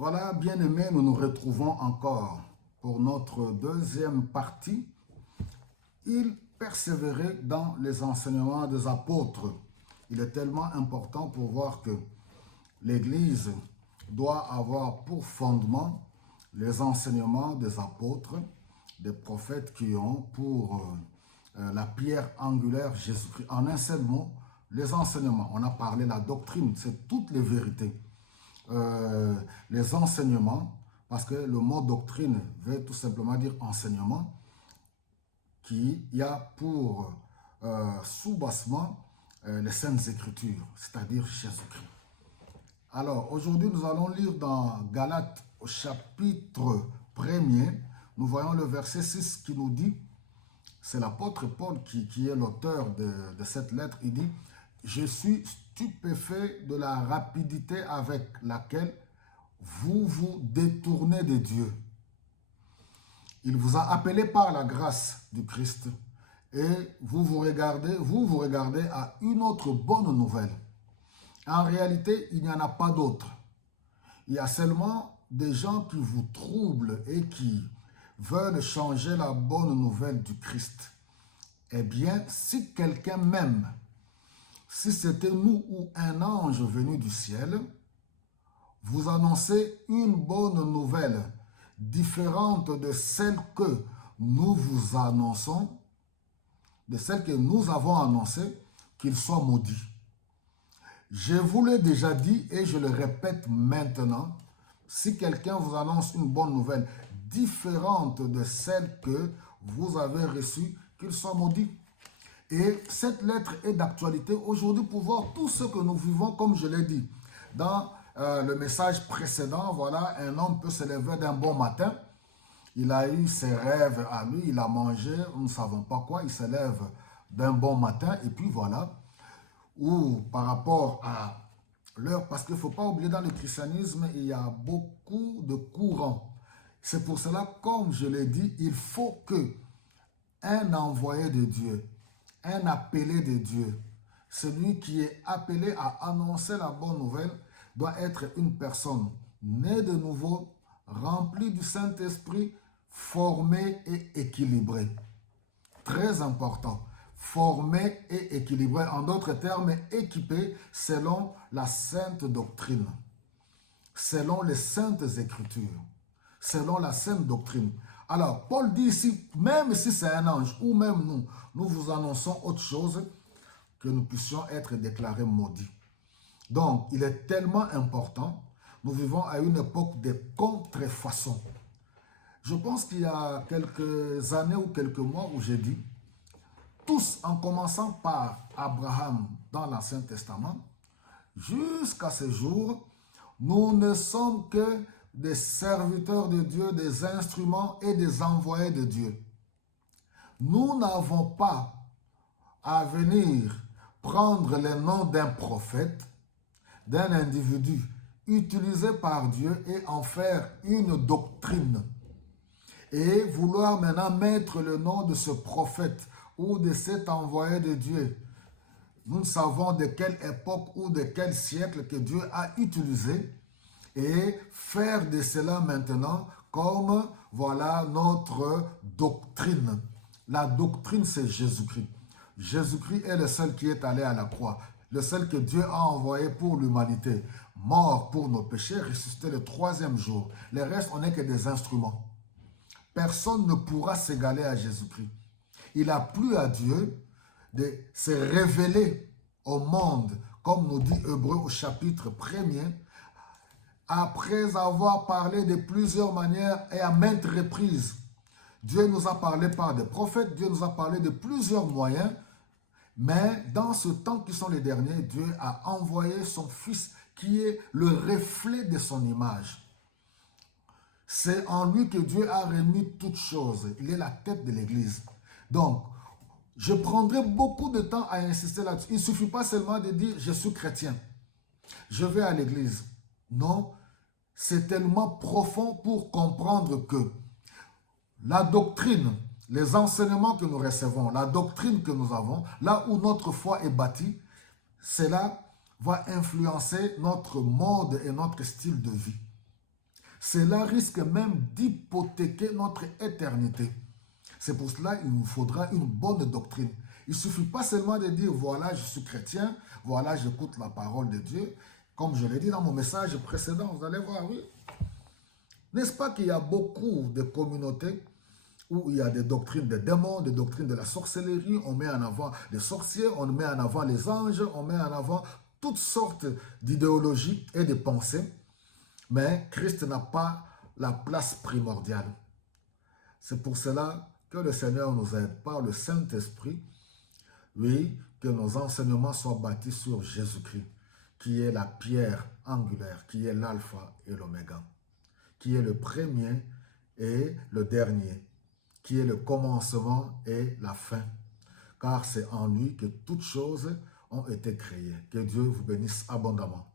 Voilà, bien-aimés, nous nous retrouvons encore pour notre deuxième partie. Il persévérait dans les enseignements des apôtres. Il est tellement important pour voir que l'Église doit avoir pour fondement les enseignements des apôtres, des prophètes qui ont pour la pierre angulaire Jésus-Christ. En un seul mot, les enseignements. On a parlé de la doctrine, c'est toutes les vérités. Les enseignements, parce que le mot doctrine veut tout simplement dire enseignement, qui y a pour sous-bassement les Saintes Écritures, c'est-à-dire Jésus-Christ. Alors, aujourd'hui, nous allons lire dans Galates au chapitre 1er, nous voyons le verset 6 qui nous dit, c'est l'apôtre Paul qui est l'auteur de cette lettre, il dit « Je suis stupéfait de la rapidité avec laquelle vous vous détournez de Dieu. Il vous a appelé par la grâce du Christ et vous vous regardez à une autre bonne nouvelle. En réalité, il n'y en a pas d'autre. Il y a seulement des gens qui vous troublent et qui veulent changer la bonne nouvelle du Christ. Eh bien, si quelqu'un m'aime, si c'était nous ou un ange venu du ciel, vous annoncez une bonne nouvelle différente de celle que nous vous annonçons, de celle que nous avons annoncée, qu'il soit maudit. Je vous l'ai déjà dit et je le répète maintenant, si quelqu'un vous annonce une bonne nouvelle différente de celle que vous avez reçue, qu'il soit maudit. Et cette lettre est d'actualité aujourd'hui pour voir tout ce que nous vivons, comme je l'ai dit. Dans le message précédent, voilà, un homme peut se lever d'un bon matin. Il a eu ses rêves à lui, il a mangé, nous ne savons pas quoi, il se lève d'un bon matin et puis voilà. Ou par rapport à l'heure, parce qu'il ne faut pas oublier dans le christianisme, il y a beaucoup de courants. C'est pour cela, comme je l'ai dit, il faut que un envoyé de Dieu, un appelé de Dieu, celui qui est appelé à annoncer la bonne nouvelle, doit être une personne née de nouveau, remplie du Saint-Esprit, formée et équilibrée. Très important. Formée et équilibrée. En d'autres termes, équipée selon la sainte doctrine, selon les saintes écritures, selon la sainte doctrine. Alors, Paul dit ici, même si c'est un ange, ou même nous vous annonçons autre chose, que nous puissions être déclarés maudits. Donc, il est tellement important, nous vivons à une époque de contrefaçons. Je pense qu'il y a quelques années ou quelques mois où j'ai dit, tous en commençant par Abraham dans l'Ancien Testament, jusqu'à ce jour, nous ne sommes que des serviteurs de Dieu, des instruments et des envoyés de Dieu. Nous n'avons pas à venir prendre le nom d'un prophète, d'un individu utilisé par Dieu et en faire une doctrine. Et vouloir maintenant mettre le nom de ce prophète ou de cet envoyé de Dieu. Nous ne savons de quelle époque ou de quel siècle que Dieu a utilisé et faire de cela maintenant comme voilà notre doctrine. La doctrine, c'est Jésus-Christ. Jésus-Christ est le seul qui est allé à la croix, le seul que Dieu a envoyé pour l'humanité, mort pour nos péchés, ressuscité le troisième jour. Le reste, on n'est que des instruments. Personne ne pourra s'égaler à Jésus-Christ. Il a plu à Dieu de se révéler au monde, comme nous dit Hébreux au chapitre 1er, après avoir parlé de plusieurs manières et à maintes reprises. Dieu nous a parlé par des prophètes, Dieu nous a parlé de plusieurs moyens, mais dans ce temps qui sont les derniers, Dieu a envoyé son Fils qui est le reflet de son image. C'est en lui que Dieu a remis toutes choses. Il est la tête de l'Église. Donc, je prendrai beaucoup de temps à insister là-dessus. Il ne suffit pas seulement de dire « je suis chrétien, je vais à l'église ». Non, c'est tellement profond pour comprendre que la doctrine, les enseignements que nous recevons, la doctrine que nous avons, là où notre foi est bâtie, cela va influencer notre mode et notre style de vie. Cela risque même d'hypothéquer notre éternité. C'est pour cela qu'il nous faudra une bonne doctrine. Il ne suffit pas seulement de dire, voilà, je suis chrétien, voilà, j'écoute la parole de Dieu. Comme je l'ai dit dans mon message précédent, vous allez voir, oui. N'est-ce pas qu'il y a beaucoup de communautés où il y a des doctrines des démons, des doctrines de la sorcellerie, on met en avant les sorciers, on met en avant les anges, on met en avant toutes sortes d'idéologies et de pensées. Mais Christ n'a pas la place primordiale. C'est pour cela que le Seigneur nous aide par le Saint-Esprit, oui, que nos enseignements soient bâtis sur Jésus-Christ, qui est la pierre angulaire, qui est l'alpha et l'oméga, qui est le premier et le dernier, qui est le commencement et la fin. Car c'est en lui que toutes choses ont été créées. Que Dieu vous bénisse abondamment.